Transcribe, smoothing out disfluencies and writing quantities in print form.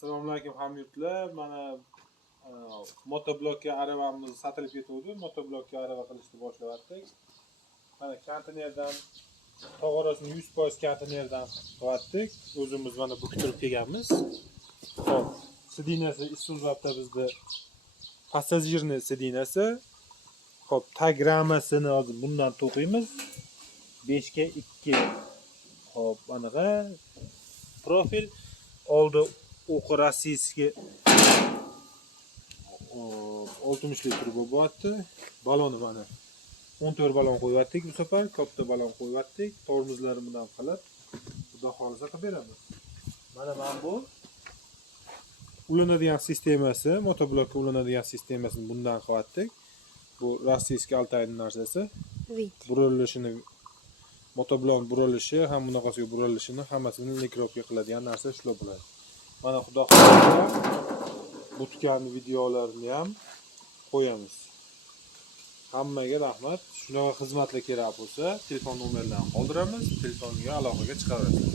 Assalomu alaykum hamyurtlar. Mana motoblokka aravamiz sotilib ketuvdi. Motoblokka arava qilishni boshlayaptik. Mana konteynerdan tog'orasini 100% konteynerdan qilyaptik. O'zimiz mana buktirib kelganmiz. Xo'p, sidinasi Isuzu'da bizda passajirni sidinasi. Xo'p, tag ramasini hozir bundan to'qiymiz. 5 ga 2. Xo'p, anaqa profil oldi o'qi rossiyskiy 60 litr bo'lyapti. Baloni mana 14 balon qo'yaptik bu safar, katta balon qo'yaptik. Tormozlarni bilan qilib, xudo xolisa qilib beramiz. Mana bu ulanadigan sistemasi, motoblokka ulanadigan sistemasini bundan qilyaptik. Bu rossiyskiy Altayning narsasi. Burilishini motoblok burilishi ham bunaqasiga burilishini hammasini likropga qiladigan narsa shular bo'ladi. Mana xudo xolisa bu tutgan videolarini ham qo'yamiz. Hammaga rahmat. Shunaqa xizmatlar kerak bo'lsa, telefon nomerlarini qoldiramiz, telefonga aloqaga chiqaverasiz.